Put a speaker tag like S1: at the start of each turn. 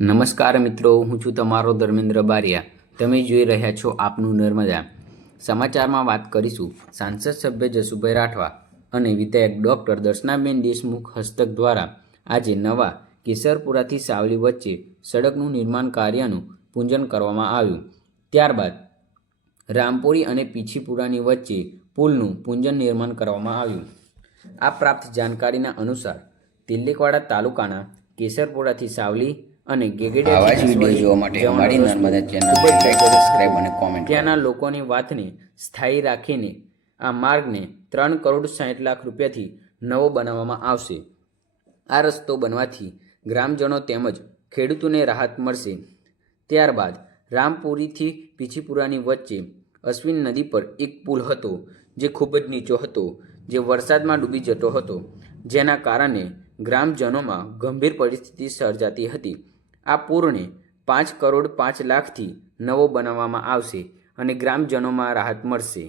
S1: નમસ્કાર મિત્રો, હું છું તમારો ધર્મેન્દ્ર બારિયા. તમે જોઈ રહ્યા છો આપનું નર્મદા. સમાચારમાં વાત કરીશું. સાંસદ સભ્ય જસુભાઈ રાઠવા અને વિધાયક ડૉક્ટર દર્શનાબેન દેશમુખ હસ્તક દ્વારા આજે નવા કેસરપુરાથી સાવલી વચ્ચે સડકનું નિર્માણ કાર્યનું પૂજન કરવામાં આવ્યું. ત્યારબાદ રામપુરી અને પીછીપુરાની વચ્ચે પુલનું પૂજન નિર્માણ કરવામાં આવ્યું. આ પ્રાપ્ત જાણકારીના અનુસાર તિલ્લીકવાડા તાલુકાના કેસરપુરાથી સાવલી અને
S2: આવા જ વીડિયો જોવા માટે અમારી નર્મદા ચેનલને
S1: ખૂબ
S2: લાઈક સબસ્ક્રાઈબ અને કોમેન્ટ
S1: ત્યાંના લોકોની વાતને સ્થાયી રાખીને આ માર્ગને ત્રણ કરોડ સાઠ લાખ રૂપિયાથી નવો બનાવવામાં આવશે. આ રસ્તો બનવાથી ગ્રામજનો તેમજ ખેડૂતોને રાહત મળશે. ત્યારબાદ રામપુરીથી પીછીપુરાની વચ્ચે અશ્વિન નદી પર એક પુલ હતો જે ખૂબ જ નીચો હતો જે વરસાદમાં ડૂબી જતો હતો. જેના કારણે ગ્રામજનોમાં ગંભીર પરિસ્થિતિ સર્જાતી હતી. આ પૂરને પાંચ કરોડ પાંચ લાખથી નવો બનાવવામાં આવશે અને ગ્રામજનોમાં રાહત મળશે.